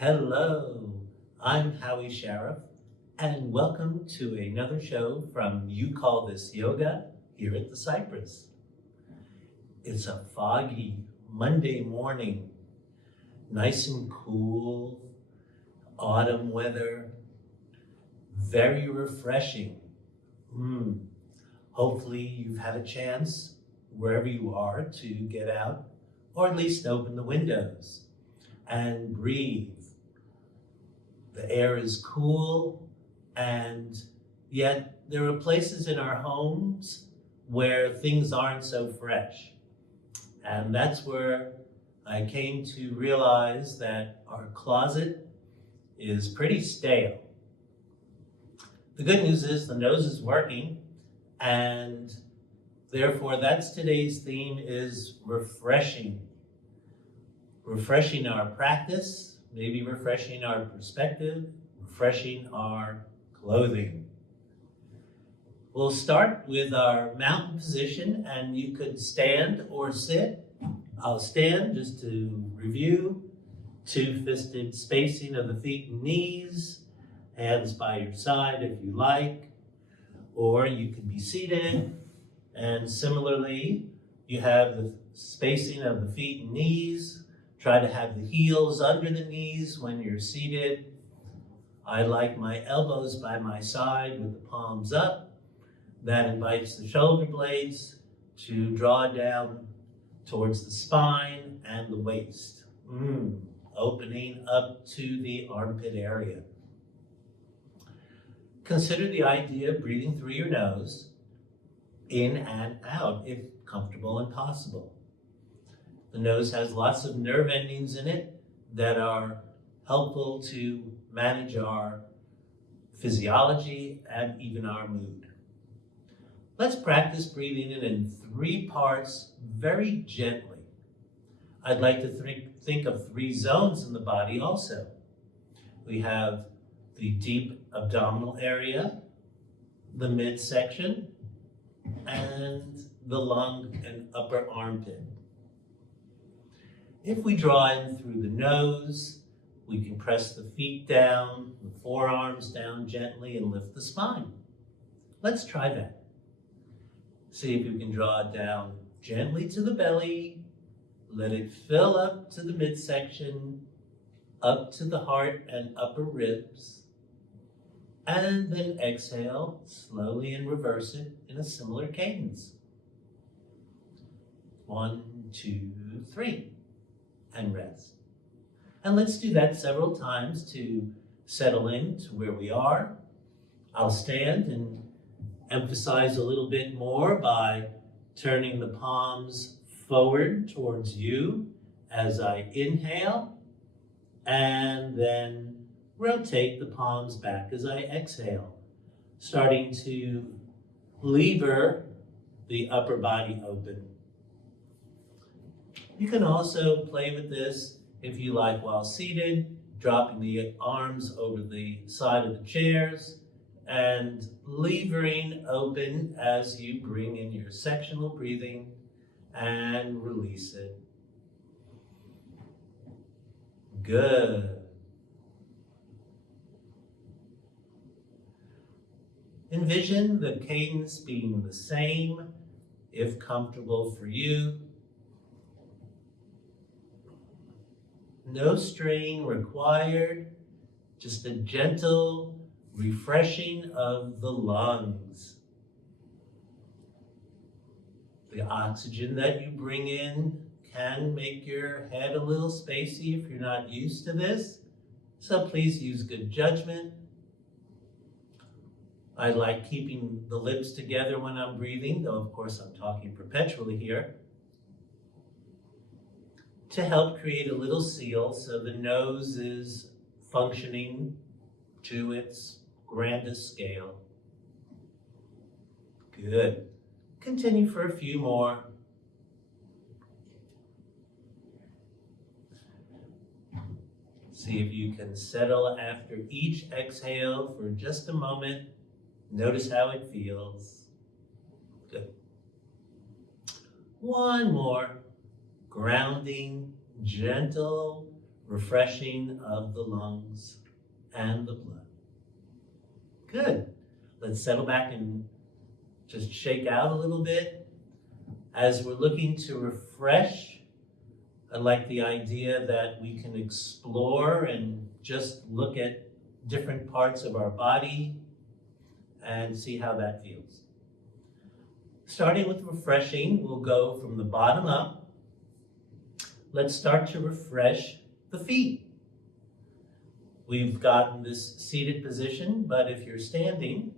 Hello, I'm Howie Shareff, and welcome to another show from You Call This Yoga here at the Cypress. It's a foggy Monday morning, nice and cool, autumn weather, very refreshing. Hopefully you've had a chance, wherever you are, to get out, or at least open the windows and breathe. The air is cool, and yet there are places in our homes where things aren't so fresh. And that's where I came to realize that our closet is pretty stale. The good news is the nose is working, and therefore that's today's theme is refreshing. Refreshing our practice, maybe refreshing our perspective, refreshing our clothing. We'll start with our mountain position, and you could stand or sit. I'll stand just to review. Two-fisted spacing of the feet and knees, hands by your side if you like, or you can be seated, and similarly, you have the spacing of the feet and knees. Try to have the heels under the knees when you're seated. I like my elbows by my side with the palms up. That invites the shoulder blades to draw down towards the spine and the waist. Opening up to the armpit area. Consider the idea of breathing through your nose, in and out, if comfortable and possible. The nose has lots of nerve endings in it that are helpful to manage our physiology and even our mood. Let's practice breathing in 3 parts very gently. I'd like to think of 3 zones in the body also. We have the deep abdominal area, the midsection, and the lung and upper armpit. If we draw in through the nose, we can press the feet down, the forearms down gently, and lift the spine. Let's try that. See if you can draw it down gently to the belly, let it fill up to the midsection, up to the heart and upper ribs, and then exhale slowly and reverse it in a similar cadence. 1, 2, 3. And rest. And let's do that several times to settle in to where we are. I'll stand and emphasize a little bit more by turning the palms forward towards you as I inhale, and then rotate the palms back as I exhale, starting to lever the upper body open. You can also play with this if you like while seated, dropping the arms over the side of the chairs and levering open as you bring in your sectional breathing and release it. Good. Envision the cadence being the same, if comfortable for you. No strain required, just a gentle refreshing of the lungs. The oxygen that you bring in can make your head a little spacey if you're not used to this, so please use good judgment. I like keeping the lips together when I'm breathing, though of course I'm talking perpetually here, to help create a little seal so the nose is functioning to its grandest scale. Good. Continue for a few more. See if you can settle after each exhale for just a moment. Notice how it feels. Good. One more. Grounding, gentle, refreshing of the lungs and the blood. Good. Let's settle back and just shake out a little bit. As we're looking to refresh, I like the idea that we can explore and just look at different parts of our body and see how that feels. Starting with refreshing, we'll go from the bottom up. Let's start to refresh the feet. We've gotten this seated position, but if you're standing,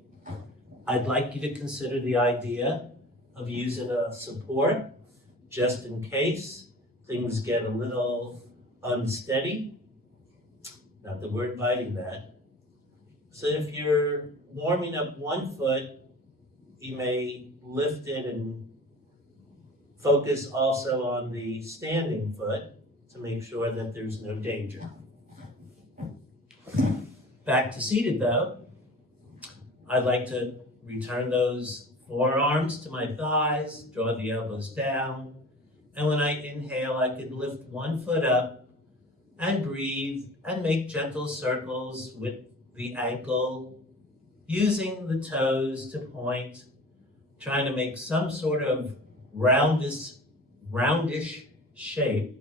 I'd like you to consider the idea of using a support just in case things get a little unsteady. Not that we're inviting that. So if you're warming up one foot, you may lift it and focus also on the standing foot to make sure that there's no danger. Back to seated though, I'd like to return those forearms to my thighs, draw the elbows down, and when I inhale, I could lift one foot up and breathe and make gentle circles with the ankle, using the toes to point, trying to make some sort of roundish shape,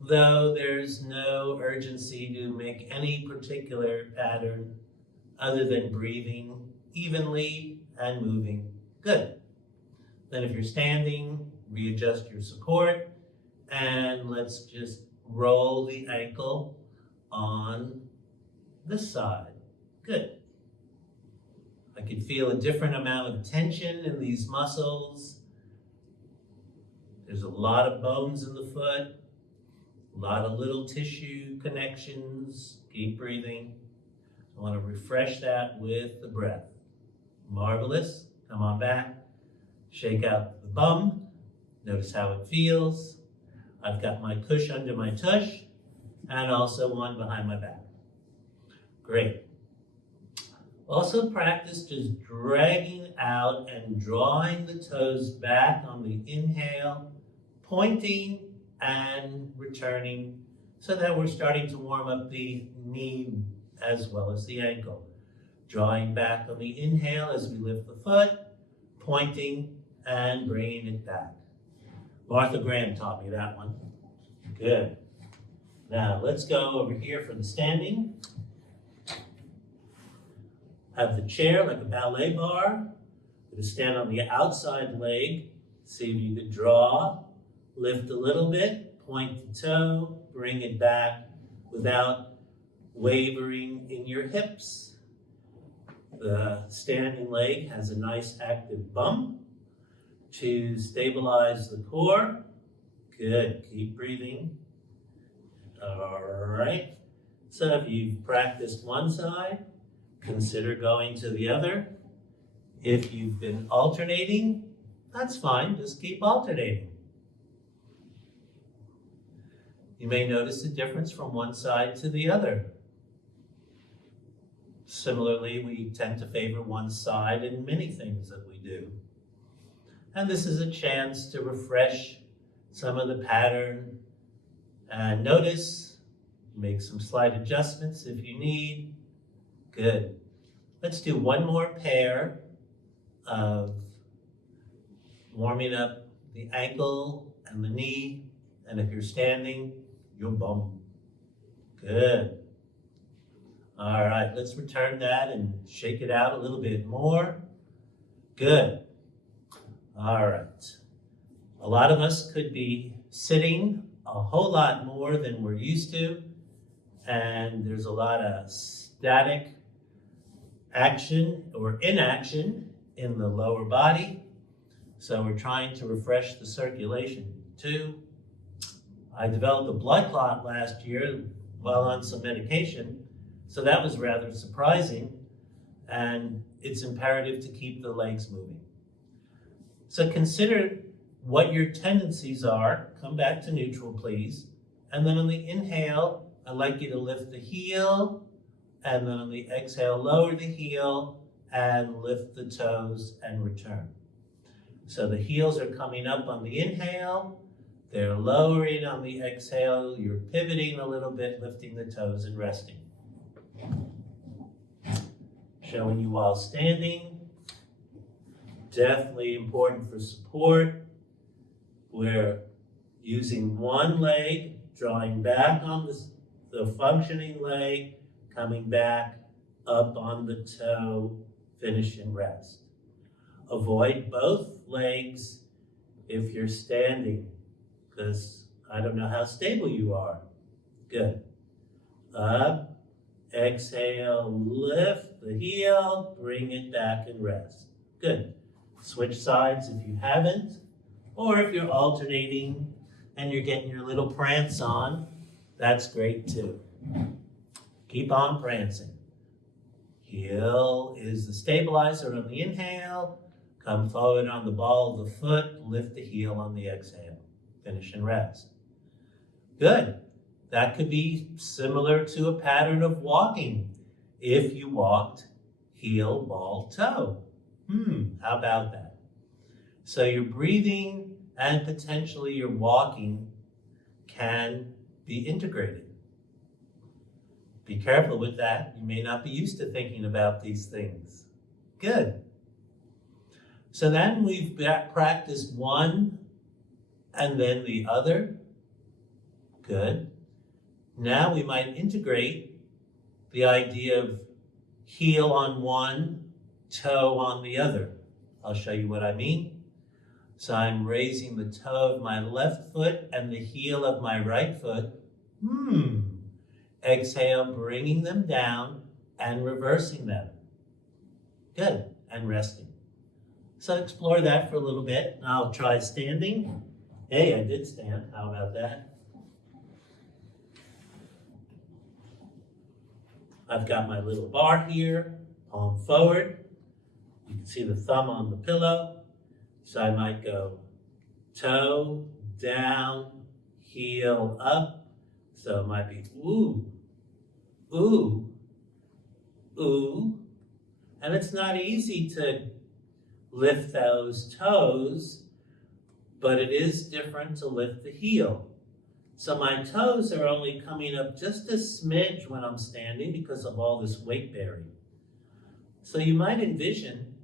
though there's no urgency to make any particular pattern other than breathing evenly and moving. Good. Then if you're standing, readjust your support, and let's just roll the ankle on this side. Good. I can feel a different amount of tension in these muscles. There's a lot of bones in the foot, a lot of little tissue connections. Keep breathing. I want to refresh that with the breath. Marvelous. Come on back. Shake out the bum. Notice how it feels. I've got my cush under my tush and also one behind my back. Great. Also practice just dragging out and drawing the toes back on the inhale, pointing and returning so that we're starting to warm up the knee as well as the ankle. Drawing back on the inhale as we lift the foot, pointing and bringing it back. Martha Graham taught me that one. Good. Now let's go over here for the standing. Have the chair like a ballet bar. Going to stand on the outside leg. See if you could draw, lift a little bit, point the toe, bring it back without wavering in your hips. The standing leg has a nice active bump to stabilize the core. Good, keep breathing. All right, so if you've practiced one side, consider going to the other. If you've been alternating, that's fine, just keep alternating. You may notice a difference from one side to the other. Similarly, we tend to favor one side in many things that we do. And this is a chance to refresh some of the pattern and notice, make some slight adjustments if you need. Good. Let's do one more pair of warming up the ankle and the knee. And if you're standing, your bum. Good. All right, let's return that and shake it out a little bit more. Good. All right. A lot of us could be sitting a whole lot more than we're used to. And there's a lot of static action or inaction in the lower body. So we're trying to refresh the circulation too. I developed a blood clot last year while on some medication, so that was rather surprising, and it's imperative to keep the legs moving. So consider what your tendencies are. Come back to neutral, please. And then on the inhale, I'd like you to lift the heel, and then on the exhale, lower the heel and lift the toes and return. So the heels are coming up on the inhale, They're lowering on the exhale. You're pivoting a little bit, lifting the toes and resting. Showing you while standing. Definitely important for support. We're using one leg, drawing back on the functioning leg, coming back up on the toe, finish and rest. Avoid both legs if you're standing, because I don't know how stable you are. Good. Up, exhale, lift the heel, bring it back and rest. Good. Switch sides if you haven't, or if you're alternating and you're getting your little prance on, that's great too. Keep on prancing. Heel is the stabilizer on the inhale. Come forward on the ball of the foot, lift the heel on the exhale. Finish and rest. Good. That could be similar to a pattern of walking if you walked heel, ball, toe. How about that? So your breathing and potentially your walking can be integrated. Be careful with that. You may not be used to thinking about these things. Good. So then we've practiced one and then the other. Good. Now we might integrate the idea of heel on one, toe on the other. I'll show you what I mean. So I'm raising the toe of my left foot and the heel of my right foot. Exhale, bringing them down and reversing them. Good. And resting. So explore that for a little bit. I'll try standing. Hey, I did stand. How about that? I've got my little bar here, palm forward. You can see the thumb on the pillow. So I might go toe, down, heel, up. So it might be ooh, ooh, ooh. And it's not easy to lift those toes, but it is different to lift the heel. So my toes are only coming up just a smidge when I'm standing because of all this weight bearing. So you might envision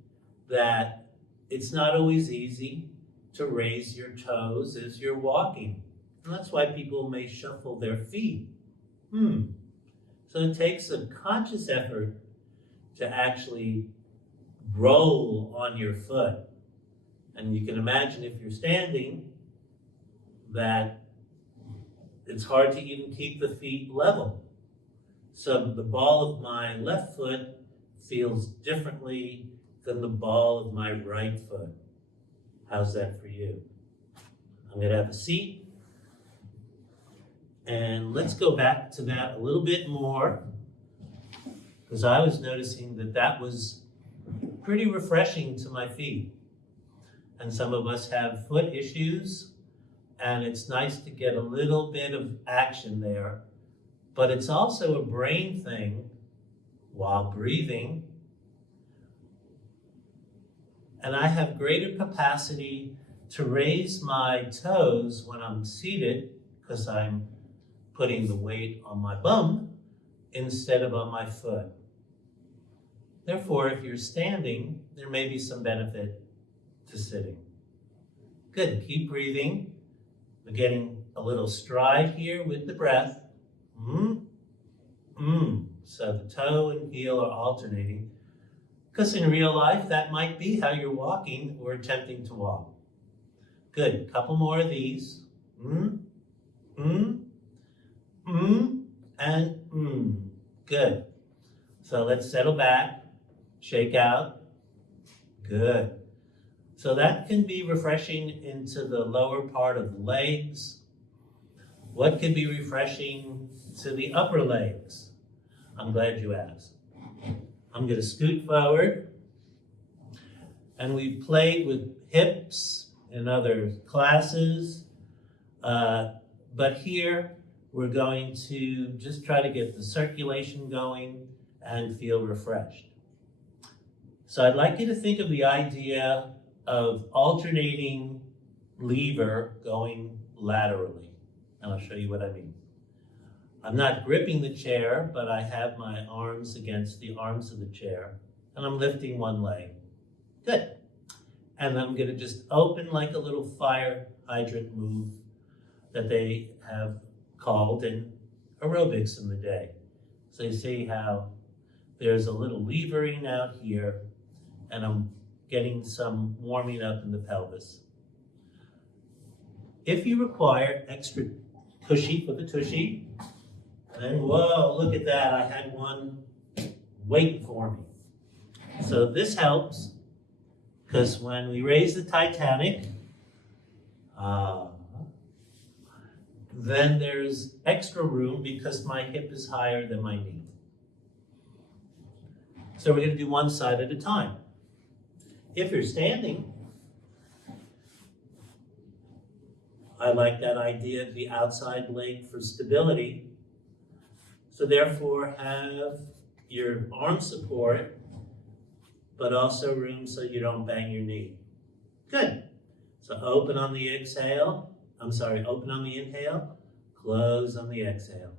that it's not always easy to raise your toes as you're walking. And that's why people may shuffle their feet. So it takes a conscious effort to actually roll on your foot. And you can imagine if you're standing that it's hard to even keep the feet level. So the ball of my left foot feels differently than the ball of my right foot. How's that for you? I'm going to have a seat. And let's go back to that a little bit more, because I was noticing that that was pretty refreshing to my feet. And some of us have foot issues, and it's nice to get a little bit of action there. But it's also a brain thing while breathing. And I have greater capacity to raise my toes when I'm seated, because I'm putting the weight on my bum instead of on my foot. Therefore, if you're standing, there may be some benefit to sitting. Good, keep breathing. We're getting a little stride here with the breath. So the toe and heel are alternating. Because in real life, that might be how you're walking or attempting to walk. Good, couple more of these. And Good. So let's settle back, shake out. Good. So that can be refreshing into the lower part of the legs. What can be refreshing to the upper legs? I'm glad you asked. I'm going to scoot forward. And we've played with hips in other classes. But here we're going to just try to get the circulation going and feel refreshed. So I'd like you to think of the idea of alternating lever going laterally. And I'll show you what I mean. I'm not gripping the chair, but I have my arms against the arms of the chair, and I'm lifting one leg. Good. And I'm going to just open like a little fire hydrant move that they have called in aerobics in the day. So you see how there's a little levering out here, and I'm getting some warming up in the pelvis. If you require extra tushy for the tushy, then whoa, look at that, I had one waiting for me. So this helps, because when we raise the Titanic, then there's extra room because my hip is higher than my knee. So we're going to do one side at a time. If you're standing, I like that idea of the outside leg for stability. So therefore have your arm support, but also room so you don't bang your knee. Good. So open on the exhale. Open on the inhale, close on the exhale.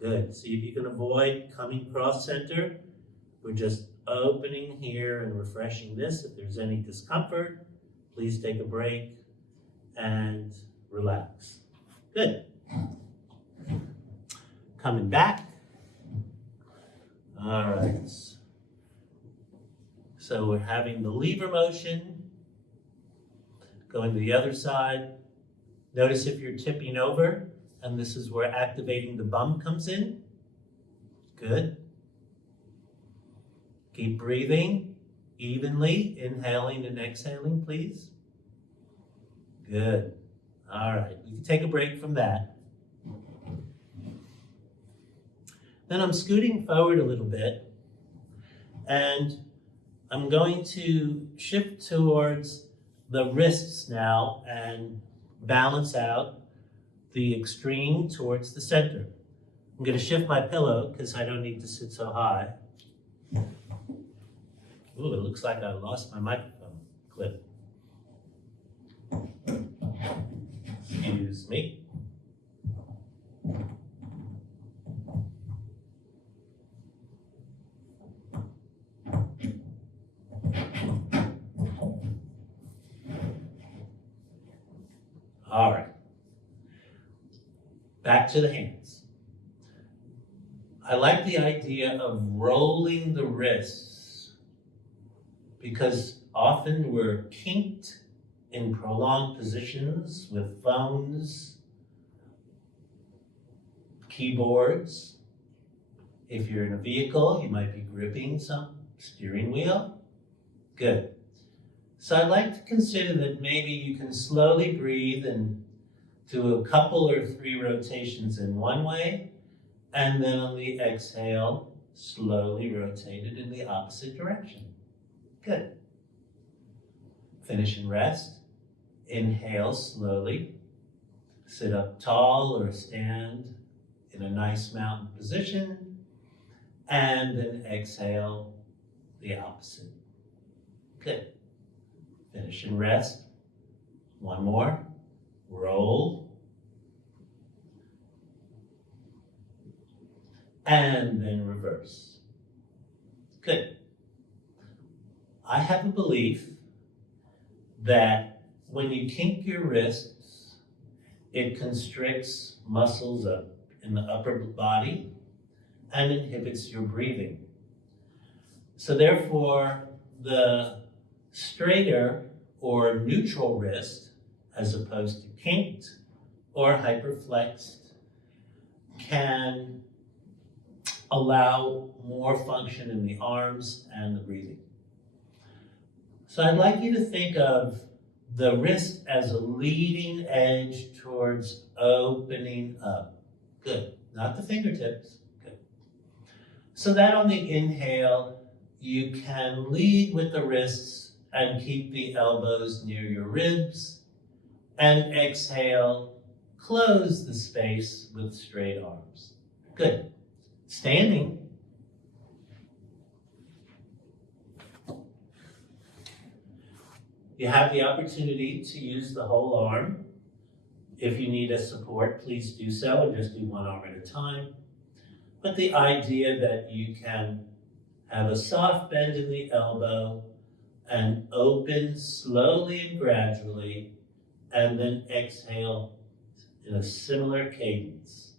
Good. See if you can avoid coming cross center. We're just opening here and refreshing this. If there's any discomfort, please take a break and relax. Good. Coming back. All right. So we're having the lever motion. Going to the other side. Notice if you're tipping over, and this is where activating the bum comes in. Good. Keep breathing evenly, inhaling and exhaling, please. Good. All right, we can take a break from that. Then I'm scooting forward a little bit, and I'm going to shift towards the wrists now and balance out the extreme towards the center. I'm going to shift my pillow because I don't need to sit so high. Ooh, it looks like I lost my microphone clip. Excuse me. All right. Back to the hands. I like the idea of rolling the wrists because often we're kinked in prolonged positions with phones, keyboards. If you're in a vehicle, you might be gripping some steering wheel. Good. So I'd like to consider that maybe you can slowly breathe and do a couple or 3 rotations in one way, and then on the exhale, slowly rotate it in the opposite direction. Good. Finish and rest. Inhale slowly. Sit up tall or stand in a nice mountain position, and then exhale the opposite. Good. Finish and rest. One more. Roll. And then reverse. Good. I have a belief that when you kink your wrists, it constricts muscles up in the upper body and inhibits your breathing. So therefore, the straighter or neutral wrist, as opposed to kinked or hyperflexed, can allow more function in the arms and the breathing. So I'd like you to think of the wrist as a leading edge towards opening up. Good. Not the fingertips. Good. So that on the inhale, you can lead with the wrists and keep the elbows near your ribs. And exhale, close the space with straight arms. Good. Standing. You have the opportunity to use the whole arm, If you need a support, please do so and just do one arm at a time. But the idea that you can have a soft bend in the elbow and open slowly and gradually, and then exhale in a similar cadence,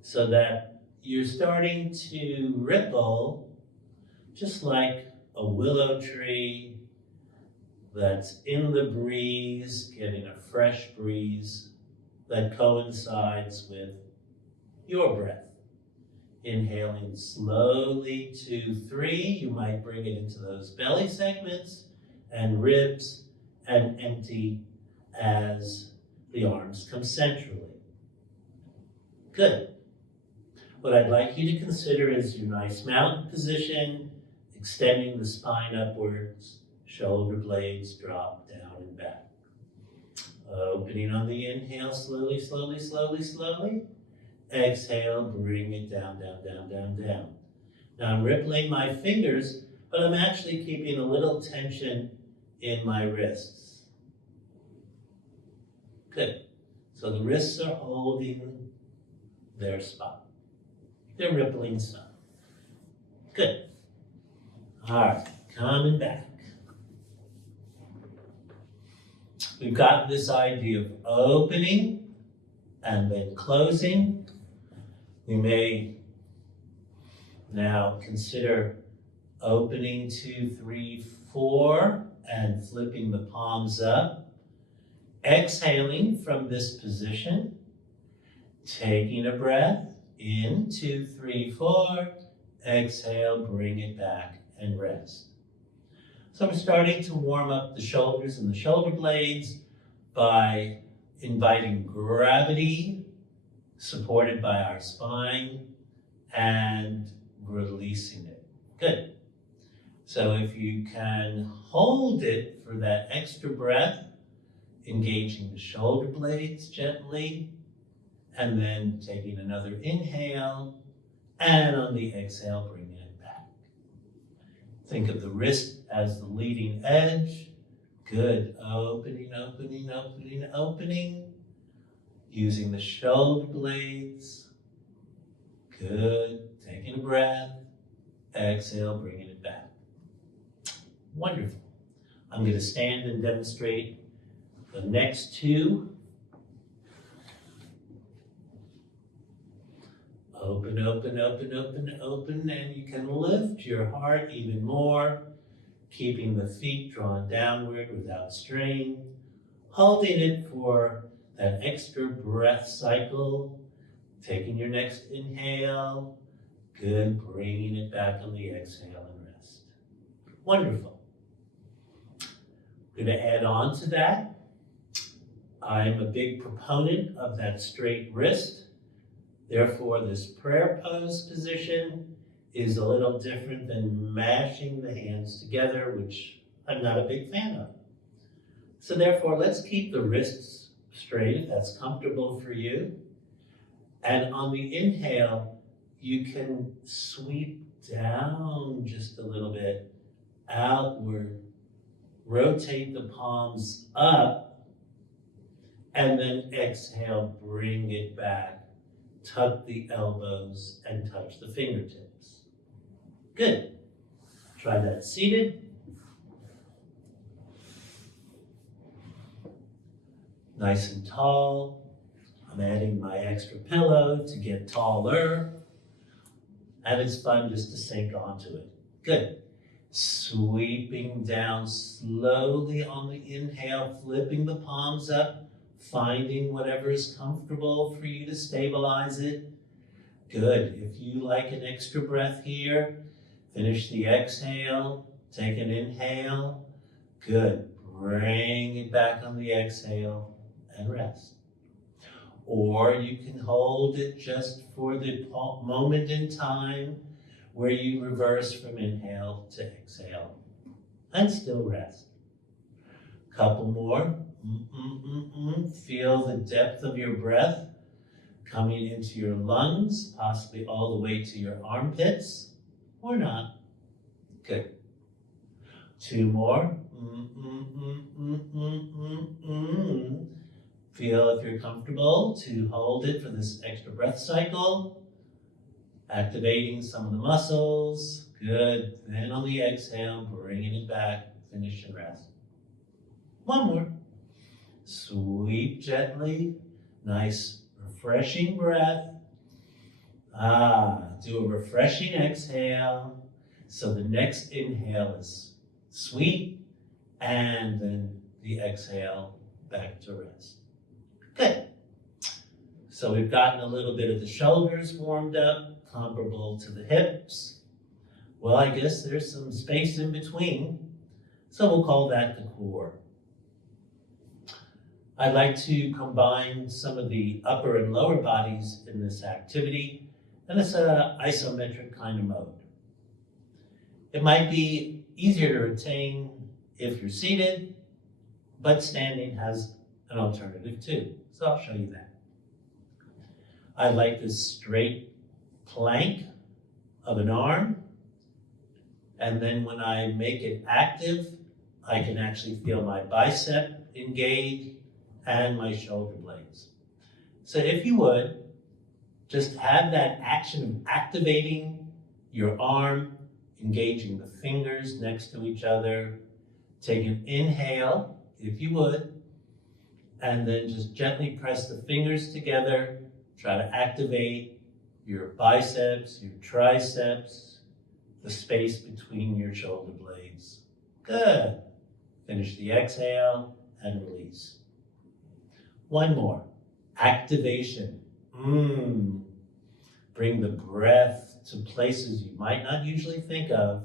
so that you're starting to ripple just like a willow tree that's in the breeze, getting a fresh breeze that coincides with your breath. Inhaling slowly, 2, 3. You might bring it into those belly segments and ribs, and empty as the arms come centrally. Good. What I'd like you to consider is your nice mountain position, extending the spine upwards, shoulder blades drop down and back. Opening on the inhale, slowly, slowly, slowly, slowly. Exhale, bring it down, down, down, down, down. Now I'm rippling my fingers, but I'm actually keeping a little tension in my wrists. Good. So the wrists are holding their spot. They're rippling some. Good. All right, coming back. We've got this idea of opening and then closing. We may now consider opening 2, 3, 4 and flipping the palms up. Exhaling from this position, taking a breath in, 2, 3, 4. Exhale, bring it back and rest. So I'm starting to warm up the shoulders and the shoulder blades by inviting gravity supported by our spine and releasing it. Good. So if you can hold it for that extra breath, engaging the shoulder blades gently, and then taking another inhale, and on the exhale, bringing it back. Think of the wrist as the leading edge. Good. Opening, opening, opening, opening. Using the shoulder blades. Good. Taking a breath. Exhale, bringing it back. Wonderful. I'm going to stand and demonstrate the next two. Open, open, open, open, open, and you can lift your heart even more, keeping the feet drawn downward without strain, holding it for that extra breath cycle, taking your next inhale. Good, bringing it back on the exhale and rest. Wonderful. I'm going to add on to that. I'm a big proponent of that straight wrist. Therefore, this prayer pose position is a little different than mashing the hands together, which I'm not a big fan of. So therefore, let's keep the wrists straight if that's comfortable for you. And on the inhale, you can sweep down just a little bit outward, rotate the palms up, and then exhale, bring it back. Tuck the elbows and touch the fingertips. Good. Try that seated. Nice and tall. I'm adding my extra pillow to get taller. And it's fun just to sink onto it. Good. Sweeping down slowly on the inhale, flipping the palms up, finding whatever is comfortable for you to stabilize it. Good. If you like an extra breath here, finish the exhale, take an inhale. Good. Bring it back on the exhale and rest. Or you can hold it just for the moment in time where you reverse from inhale to exhale and still rest. Couple more. Feel the depth of your breath coming into your lungs, possibly all the way to your armpits, or not. Good. Two more. Feel feel, if you're comfortable, to hold it for this extra breath cycle, activating some of the muscles. Good. Then on the exhale, bringing it back, finish and rest. One more. Sweep gently. Nice, refreshing breath. Do a refreshing exhale. So the next inhale is sweet, and then the exhale back to rest. Good. So we've gotten a little bit of the shoulders warmed up, comparable to the hips. Well, I guess there's some space in between, so we'll call that the core. I'd like to combine some of the upper and lower bodies in this activity, and it's an isometric kind of mode. It might be easier to retain if you're seated, but standing has an alternative too, so I'll show you that. I like this straight plank of an arm, and then when I make it active, I can actually feel my bicep engage and my shoulder blades. So if you would, just have that action of activating your arm, engaging the fingers next to each other. Take an inhale, if you would, and then just gently press the fingers together. Try to activate your biceps, your triceps, the space between your shoulder blades. Good. Finish the exhale and release. One more. Activation. Bring the breath to places you might not usually think of.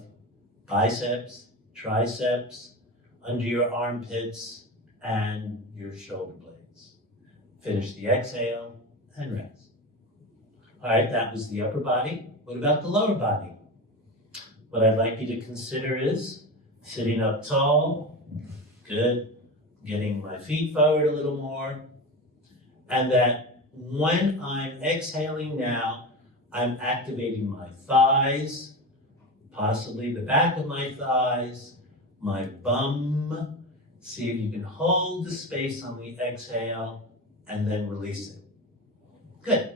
Biceps, triceps, under your armpits, and your shoulder blades. Finish the exhale and rest. All right, that was the upper body. What about the lower body? What I'd like you to consider is sitting up tall. Good. Getting my feet forward a little more. And that when I'm exhaling now, I'm activating my thighs, possibly the back of my thighs, my bum. See if you can hold the space on the exhale and then release it. Good.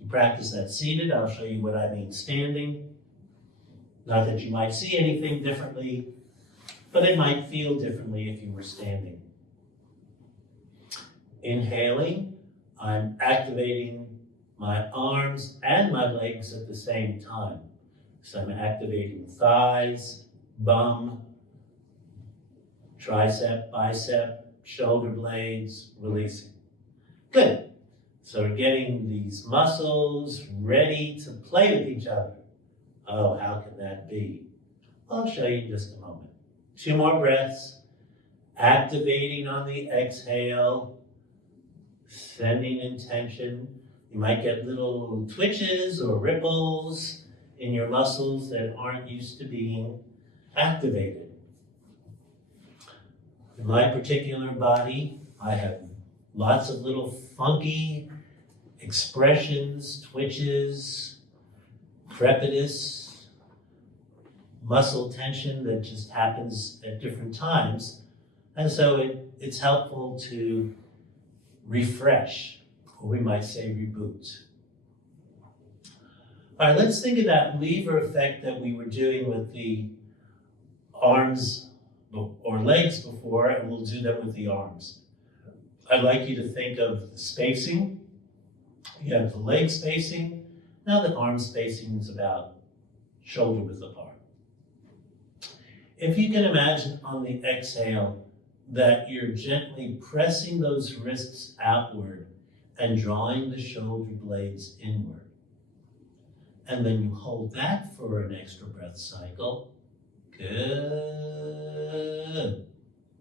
You practice that seated. I'll show you what I mean standing. Not that you might see anything differently, but it might feel differently if you were standing. Inhaling, I'm activating my arms and my legs at the same time. So I'm activating thighs, bum, tricep, bicep, shoulder blades, releasing. Good. So we're getting these muscles ready to play with each other. Oh, how can that be? I'll show you in just a moment. 2 more breaths. Activating on the exhale, sending intention. You might get little twitches or ripples in your muscles that aren't used to being activated. In my particular body, I have lots of little funky expressions, twitches, crepitus, muscle tension that just happens at different times. And so it's helpful to refresh, or we might say reboot. All right, let's think of that lever effect that we were doing with the arms or legs before, and we'll do that with the arms. I'd like you to think of the spacing. You have the leg spacing. Now the arm spacing is about shoulder width apart. If you can imagine on the exhale that you're gently pressing those wrists outward and drawing the shoulder blades inward. And then you hold that for an extra breath cycle. Good.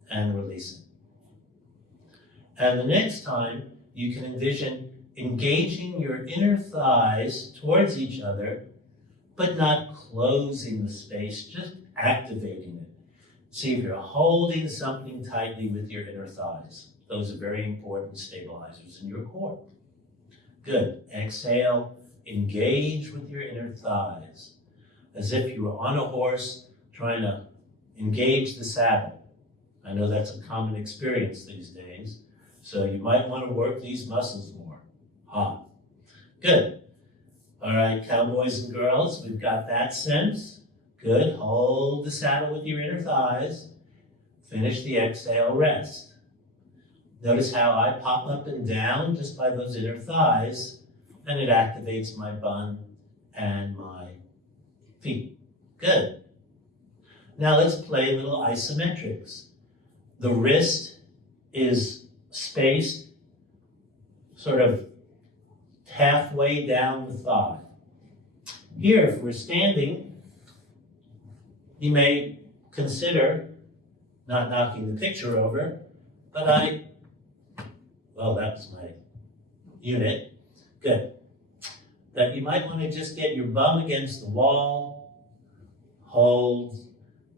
And release it. And the next time, you can envision engaging your inner thighs towards each other, but not closing the space, just activating it. See if you're holding something tightly with your inner thighs. Those are very important stabilizers in your core. Good. Exhale, engage with your inner thighs, as if you were on a horse trying to engage the saddle. I know that's a common experience these days. So you might want to work these muscles more. Good. All right, cowboys and girls, we've got that sense. Good. Hold the saddle with your inner thighs. Finish the exhale, rest. Notice how I pop up and down just by those inner thighs, and it activates my bum and my feet. Good. Now let's play a little isometrics. The wrist is spaced sort of halfway down the thigh. Here, if we're standing, you may consider not knocking the picture over, but well, that was my unit. Good. That you might want to just get your bum against the wall, hold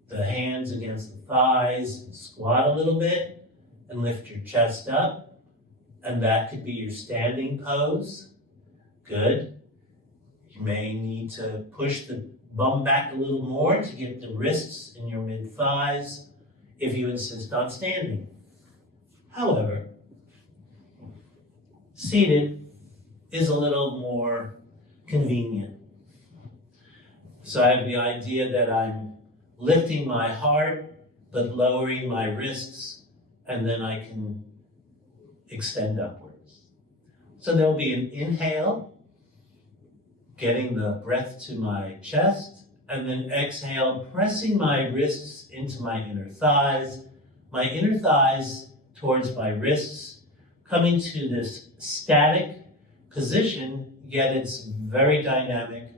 the hands against the thighs, and squat a little bit, and lift your chest up. And that could be your standing pose. Good. You may need to push the bum back a little more to get the wrists in your mid-thighs if you insist on standing. However, seated is a little more convenient. So I have the idea that I'm lifting my heart, but lowering my wrists, and then I can extend upwards. So there'll be an inhale, getting the breath to my chest, and then exhale, pressing my wrists into my inner thighs towards my wrists, coming to this static position, yet it's very dynamic.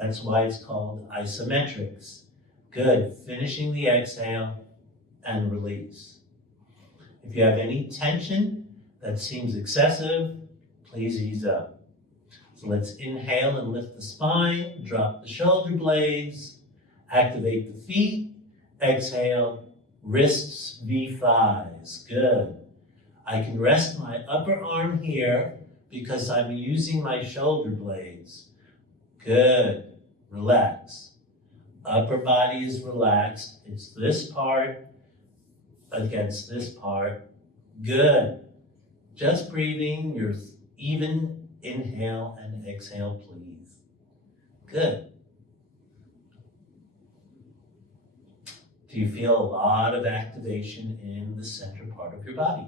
That's why it's called isometrics. Good. Finishing the exhale and release. If you have any tension that seems excessive, please ease up. So let's inhale and lift the spine, drop the shoulder blades, activate the feet, exhale, wrists, V5s. Good. I can rest my upper arm here because I'm using my shoulder blades. Good. Relax. Upper body is relaxed. It's this part against this part. Good. Just breathing your even inhale and exhale, please. Good. Do you feel a lot of activation in the center part of your body?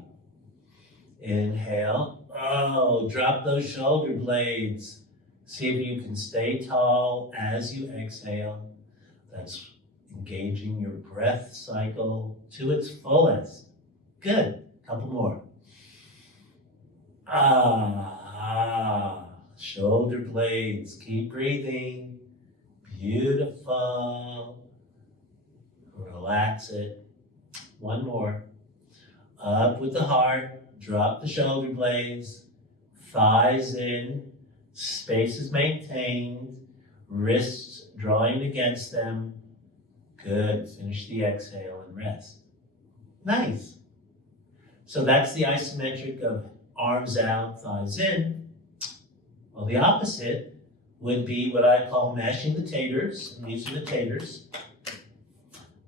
Inhale. Oh, drop those shoulder blades. See if you can stay tall as you exhale. That's engaging your breath cycle to its fullest. Good. Couple more. Shoulder blades. Keep breathing. Beautiful. Relax it. One more. Up with the heart. Drop the shoulder blades. Thighs in. Space is maintained. Wrists drawing against them. Good. Finish the exhale and rest. Nice. So that's the isometric of arms out, thighs in. Well, the opposite would be what I call mashing the taters. And these are the taters.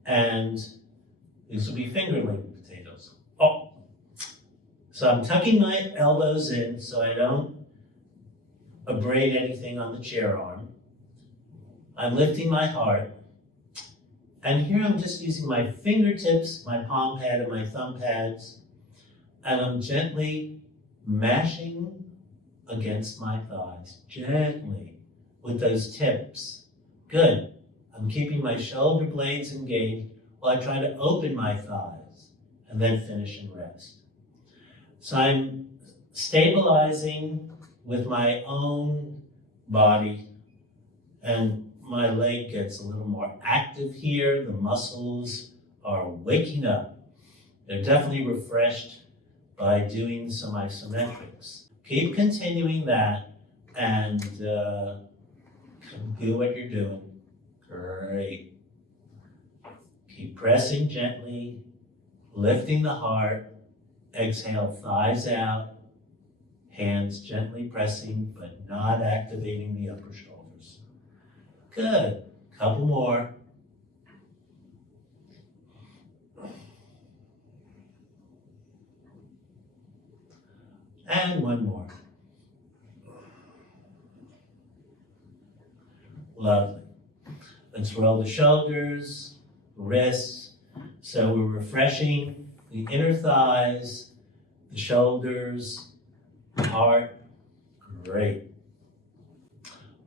And these will be fingerling potatoes. Oh. So I'm tucking my elbows in so I don't abrade anything on the chair arm. I'm lifting my heart. And here I'm just using my fingertips, my palm pad and my thumb pads, and I'm gently mashing against my thighs, gently, with those tips. Good. I'm keeping my shoulder blades engaged while I try to open my thighs and then finish and rest. So I'm stabilizing with my own body, and my leg gets a little more active here. The muscles are waking up. They're definitely refreshed by doing some isometrics. Keep continuing that and do what you're doing. Great. Keep pressing gently, lifting the heart. Exhale, thighs out. Hands gently pressing, but not activating the upper shoulders. Good. Couple more. And one more. Lovely. Let's roll the shoulders, wrists. So we're refreshing the inner thighs, the shoulders, the heart. Great.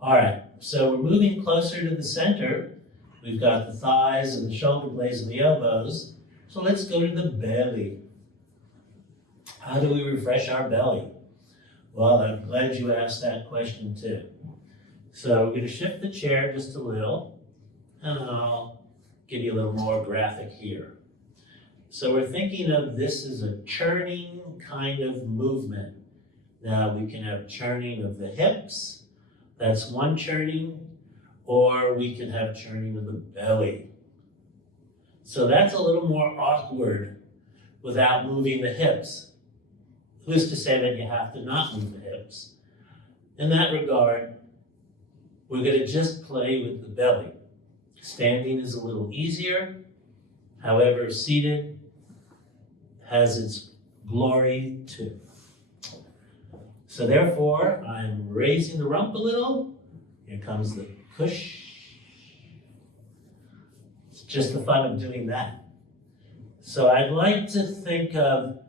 All right, so we're moving closer to the center. We've got the thighs and the shoulder blades and the elbows. So let's go to the belly. How do we refresh our belly? Well, I'm glad you asked that question too. So we're going to shift the chair just a little, and I'll give you a little more graphic here. So we're thinking of this as a churning kind of movement. Now we can have churning of the hips, that's one churning, or we can have churning of the belly. So that's a little more awkward without moving the hips. Who's to say that you have to not move the hips? In that regard, we're going to just play with the belly. Standing is a little easier. However, seated has its glory too. So therefore, I'm raising the rump a little. Here comes the push. It's just the fun of doing that. So I'd like to think of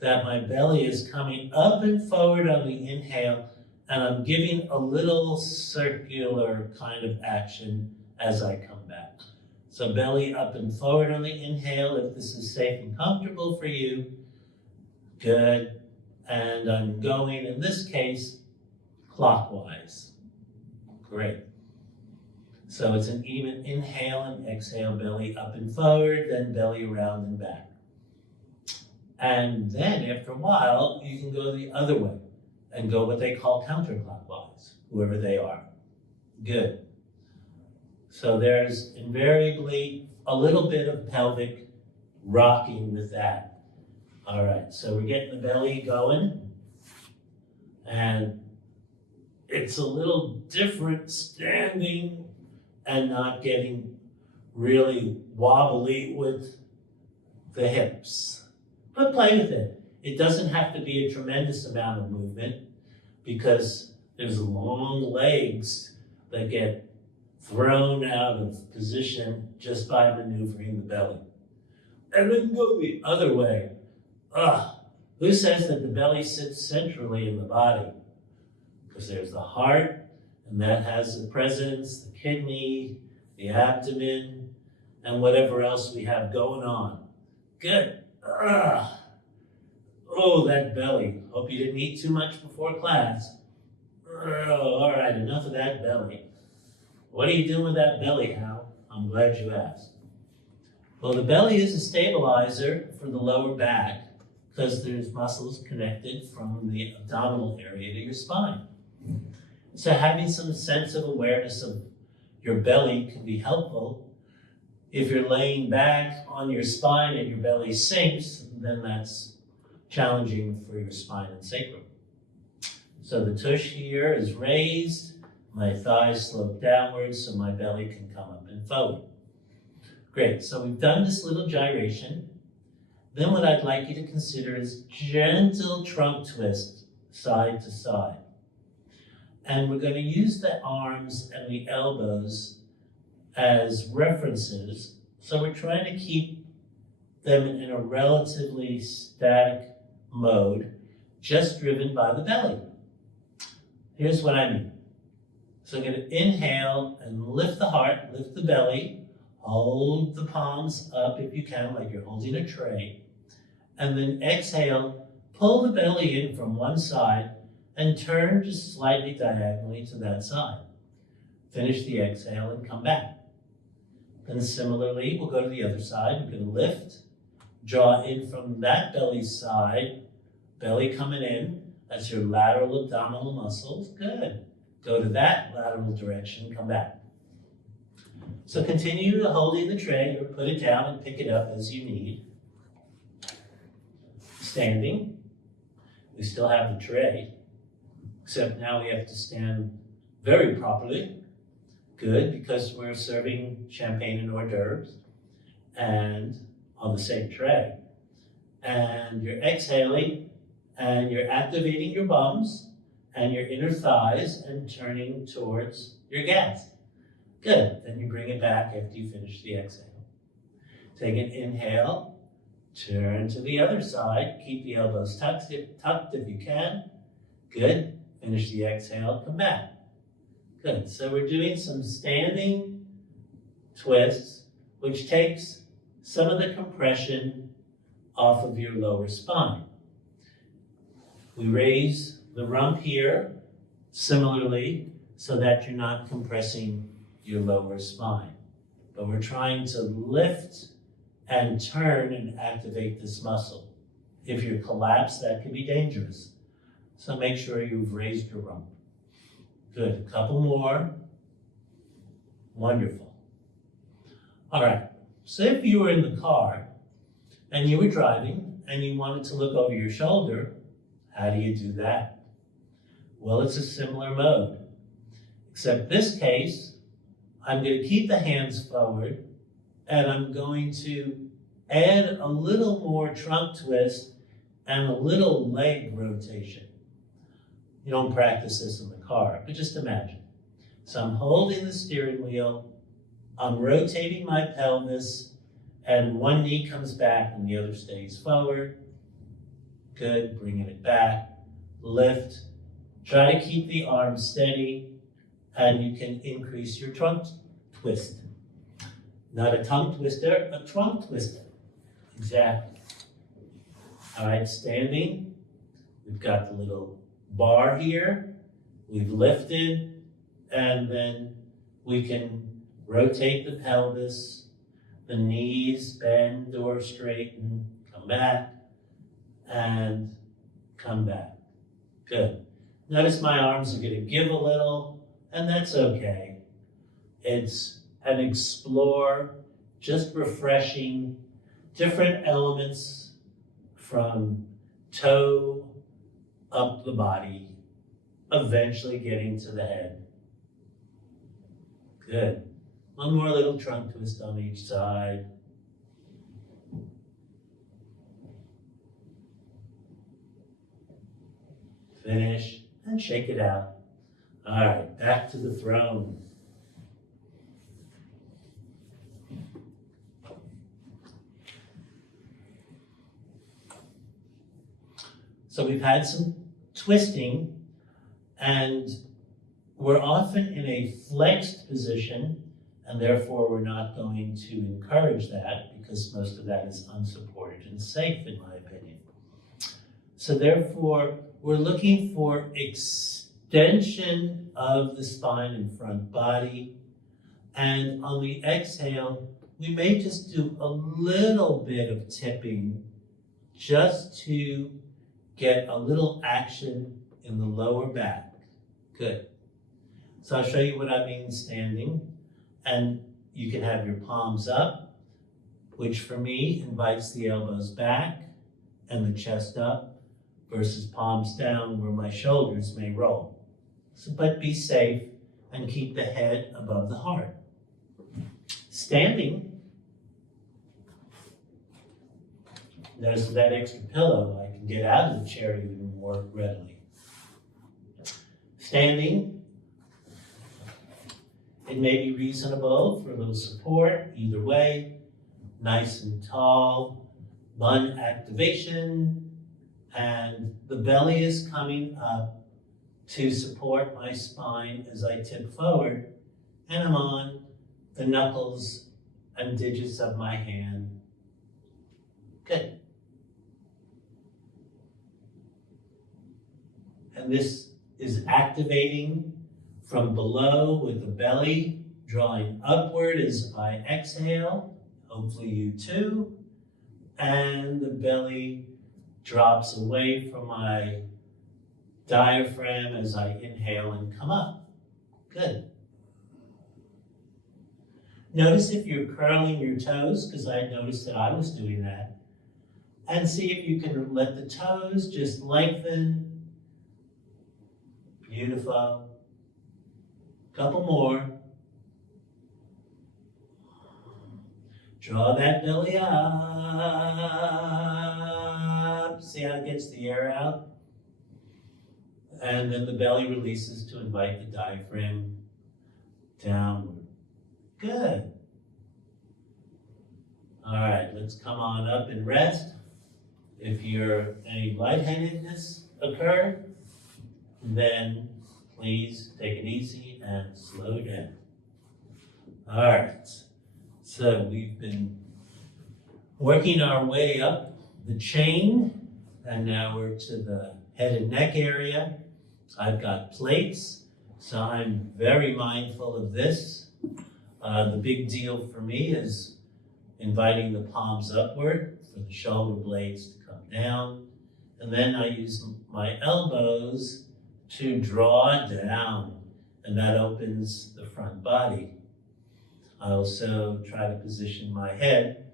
that my belly is coming up and forward on the inhale, and I'm giving a little circular kind of action as I come back. So belly up and forward on the inhale, if this is safe and comfortable for you. Good. And I'm going, in this case, clockwise. Great. So it's an even inhale and exhale, belly up and forward, then belly around and back. And then after a while, you can go the other way and go what they call counterclockwise, whoever they are. Good. So there's invariably a little bit of pelvic rocking with that. All right, so we're getting the belly going, and it's a little different standing and not getting really wobbly with the hips. But play with it. It doesn't have to be a tremendous amount of movement because there's long legs that get thrown out of position just by maneuvering the belly. And then go the other way. Who says that the belly sits centrally in the body? Because there's the heart, and that has the presence, the kidney, the abdomen, and whatever else we have going on. Good. Oh, that belly. Hope you didn't eat too much before class. All right, enough of that belly. What are you doing with that belly, Hal? I'm glad you asked. Well, the belly is a stabilizer for the lower back because there's muscles connected from the abdominal area to your spine. So having some sense of awareness of your belly can be helpful. If you're laying back on your spine and your belly sinks, then that's challenging for your spine and sacrum. So the tush here is raised, my thighs slope downwards so my belly can come up and forward. Great, so we've done this little gyration. Then what I'd like you to consider is gentle trunk twist, side to side. And we're going to use the arms and the elbows as references. So we're trying to keep them in a relatively static mode, just driven by the belly. Here's what I mean. So I'm going to inhale and lift the heart, lift the belly, hold the palms up if you can, like you're holding a tray. And then exhale, pull the belly in from one side and turn just slightly diagonally to that side. Finish the exhale and come back. Then similarly, we'll go to the other side. We're going to lift, draw in from that belly side, belly coming in. That's your lateral abdominal muscles. Good. Go to that lateral direction, come back. So continue to holding the tray or put it down and pick it up as you need. Standing. We still have the tray, except now we have to stand very properly. Good, because we're serving champagne and hors d'oeuvres and on the same tray. And you're exhaling And you're activating your bums and your inner thighs and turning towards your gas. Good. Then you bring it back after you finish the exhale. Take an inhale, turn to the other side, keep the elbows tucked if you can. Good. Finish the exhale, come back. Good. So we're doing some standing twists, which takes some of the compression off of your lower spine. We raise the rump here similarly so that you're not compressing your lower spine. But we're trying to lift and turn and activate this muscle. If you're collapsed, that can be dangerous. So make sure you've raised your rump. Good, a couple more. Wonderful. All right, so if you were in the car and you were driving and you wanted to look over your shoulder, how do you do that? Well, it's a similar mode, except this case, I'm going to keep the hands forward and I'm going to add a little more trunk twist and a little leg rotation. You don't practice this in the car, but just imagine. So I'm holding the steering wheel, I'm rotating my pelvis, and one knee comes back and the other stays forward. Good, bringing it back, lift. Try to keep the arm steady, and you can increase your trunk twist. Not a tongue twister, a trunk twister. Exactly. All right, standing. We've got the little bar here. We've lifted, and then we can rotate the pelvis, the knees bend or straighten, come back, and come back. Good. Notice my arms are going to give a little, and that's okay. It's an explore, just refreshing different elements from toe up the body, eventually getting to the head. Good. One more little trunk twist on each side. Finish and shake it out. All right, back to the throne. So we've had some twisting, and we're often in a flexed position, and therefore we're not going to encourage that because most of that is unsupported and safe, in my opinion. So therefore, we're looking for extension of the spine and front body, and on the exhale, we may just do a little bit of tipping just to get a little action in the lower back. Good. So I'll show you what I mean standing. And you can have your palms up, which for me invites the elbows back and the chest up, versus palms down where my shoulders may roll. So, but be safe and keep the head above the heart. Standing, there's that extra pillow. I can get out of the chair even more readily. Standing, it may be reasonable for a little support either way. Nice and tall, bun activation, and the belly is coming up to support my spine as I tip forward, and I'm on the knuckles and digits of my hand. Good. And this is activating from below with the belly drawing upward as I exhale, hopefully you too, and the belly drops away from my diaphragm as I inhale and come up. Good. Notice if you're curling your toes, because I noticed that I was doing that, and see if you can let the toes just lengthen. Beautiful. Couple more. Draw that belly up. See how it gets the air out? And then the belly releases to invite the diaphragm downward. Good. All right, let's come on up and rest. If any lightheadedness occurred, then please take it easy and slow down. All right, so we've been working our way up the chain, and now we're to the head and neck area. I've got plates, so I'm very mindful of this. The big deal for me is inviting the palms upward for the shoulder blades to come down. And then I use my elbows to draw down, and that opens the front body. I also try to position my head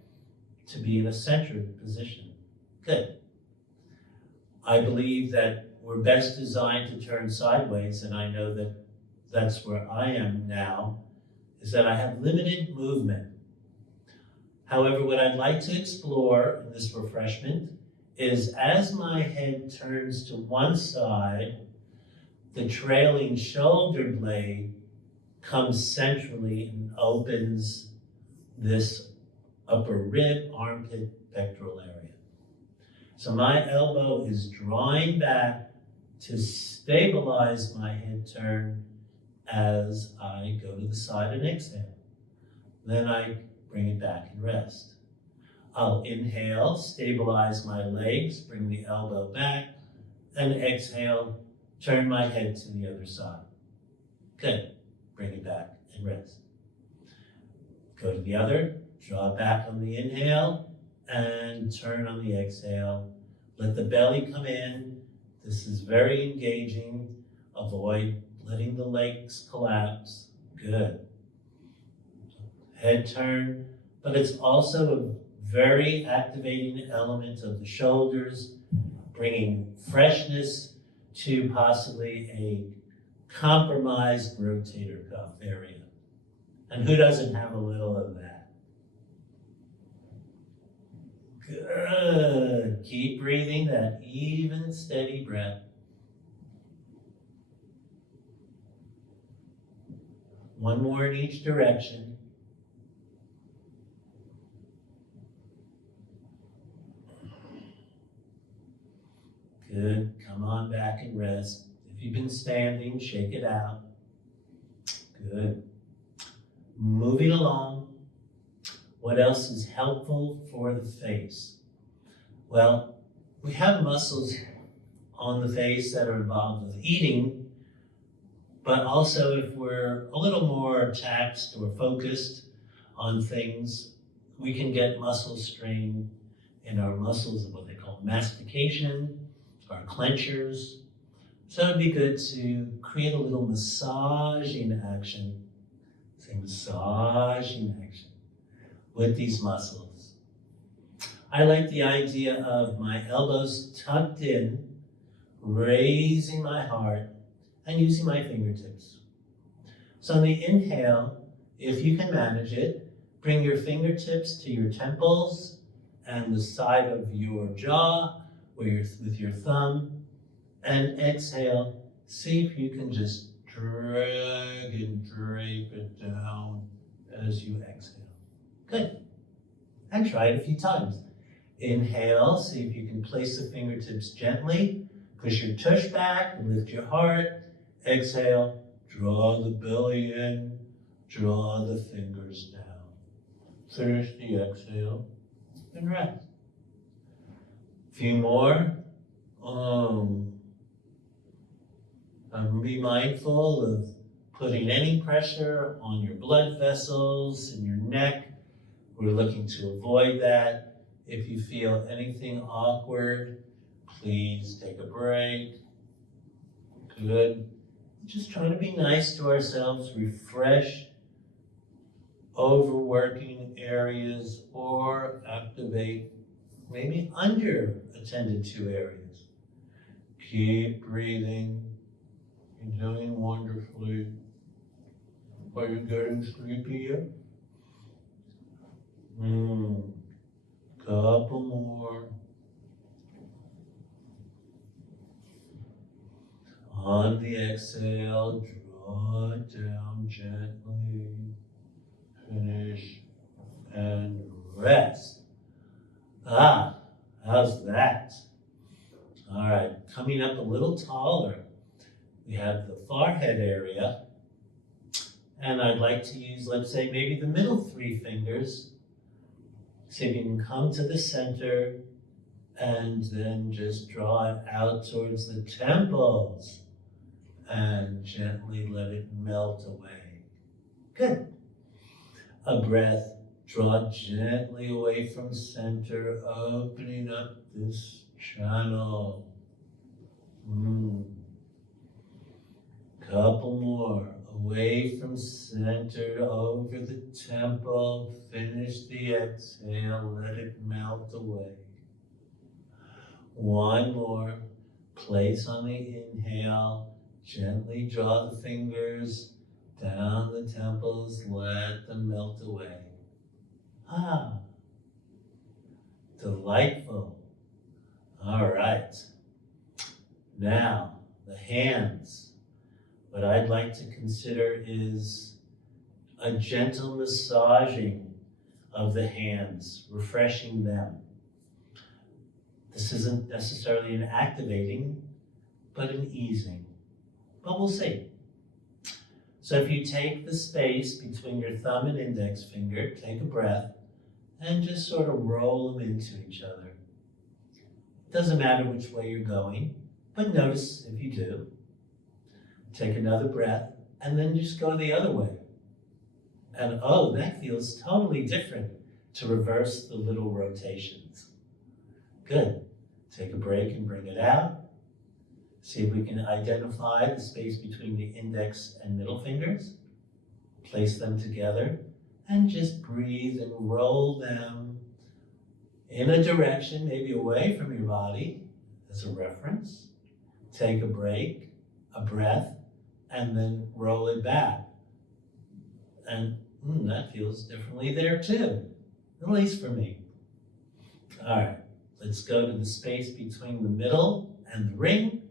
to be in a centered position. Good. I believe that we're best designed to turn sideways, and I know that that's where I am now, is that I have limited movement. However, what I'd like to explore in this refreshment is as my head turns to one side, the trailing shoulder blade comes centrally and opens this upper rib, armpit, pectoral area. So my elbow is drawing back to stabilize my head turn as I go to the side and exhale. Then I bring it back and rest. I'll inhale, stabilize my legs, bring the elbow back, and exhale, turn my head to the other side. Good. Bring it back and rest. Go to the other, draw back on the inhale, and turn on the exhale. Let the belly come in. This is very engaging. Avoid letting the legs collapse. Good. Head turn, but it's also a very activating element of the shoulders, bringing freshness to possibly a compromised rotator cuff area. And who doesn't have a little of that? Good. Keep breathing that even, steady breath. One more in each direction. Good. Come on back and rest. If you've been standing, shake it out. Good. Moving along. What else is helpful for the face? Well, we have muscles on the face that are involved with eating, but also if we're a little more taxed or focused on things, we can get muscle strain in our muscles of what they call mastication, our clenchers. So it'd be good to create a little massaging action, say massaging action with these muscles. I like the idea of my elbows tucked in, raising my heart, and using my fingertips. So on the inhale, if you can manage it, bring your fingertips to your temples and the side of your jaw with your thumb, and exhale. See if you can just drag and drape it down as you exhale. Good. And try it a few times. Inhale, see if you can place the fingertips gently. Push your tush back, lift your heart. Exhale, draw the belly in, draw the fingers down. Finish the exhale and rest. Few more. Be mindful of putting any pressure on your blood vessels in your neck. We're looking to avoid that. If you feel anything awkward, please take a break. Good. Just trying to be nice to ourselves, refresh overworking areas or activate maybe under attended to areas. Keep breathing. You're doing wonderfully. Are you getting sleepy yet? Couple more. On the exhale, draw it down gently. Finish and rest. How's that? All right, coming up a little taller. We have the forehead area. And I'd like to use, let's say, maybe the middle 3 fingers. So you can come to the center and then just draw it out towards the temples and gently let it melt away. Good. A breath, draw gently away from center, opening up this channel. Couple more. Away from center, over the temple. Finish the exhale, let it melt away. One more. Place on the inhale. Gently draw the fingers down the temples, let them melt away. Delightful. All right. Now, the hands. What I'd like to consider is a gentle massaging of the hands, refreshing them. This isn't necessarily an activating, but an easing. But we'll see. So if you take the space between your thumb and index finger, take a breath, and just sort of roll them into each other. It doesn't matter which way you're going, but notice if you do. Take another breath, and then just go the other way. And oh, that feels totally different to reverse the little rotations. Good. Take a break and bring it out. See if we can identify the space between the index and middle fingers. Place them together and just breathe and roll them in a direction, maybe away from your body as a reference. Take a break, a breath, and then roll it back. And that feels differently there too, at least for me. All right, let's go to the space between the middle and the ring.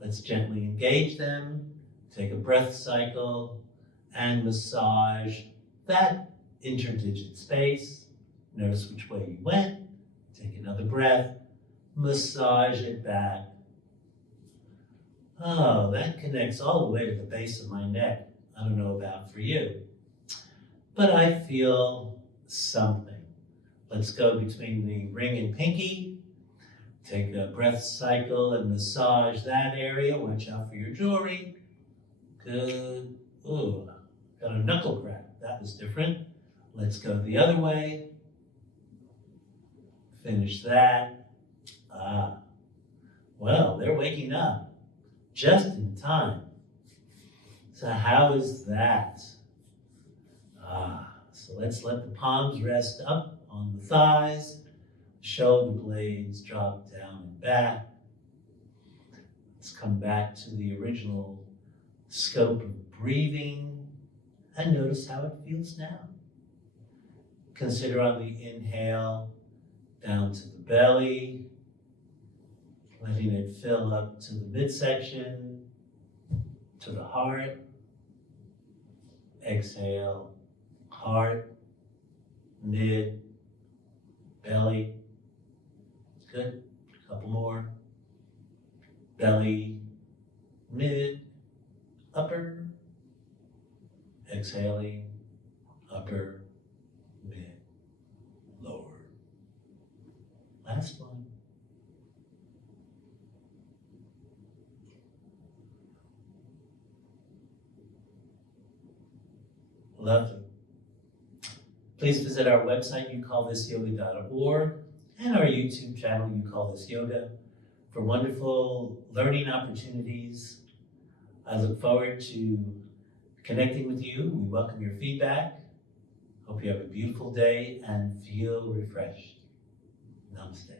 Let's gently engage them, take a breath cycle, and massage that interdigit space. Notice which way you went. Take another breath, massage it back. Oh, that connects all the way to the base of my neck. I don't know about for you, but I feel something. Let's go between the ring and pinky. Take a breath cycle and massage that area. Watch out for your jewelry. Good. Ooh, got a knuckle crack. That was different. Let's go the other way. Finish that. Well, they're waking up just in time. So how is that? So let's let the palms rest up on the thighs. Shoulder blades drop down and back. Let's come back to the original scope of breathing and notice how it feels now. Consider on the inhale, down to the belly, letting it fill up to the midsection, to the heart. Exhale, heart, mid, belly. Good. A couple more. Belly, mid, upper. Exhaling, upper, mid, lower. Last one. Lovely. Please visit our website, youcallthisyoga.org, and our YouTube channel, You Call This Yoga, for wonderful learning opportunities. I look forward to connecting with you. We welcome your feedback. Hope you have a beautiful day and feel refreshed. Namaste.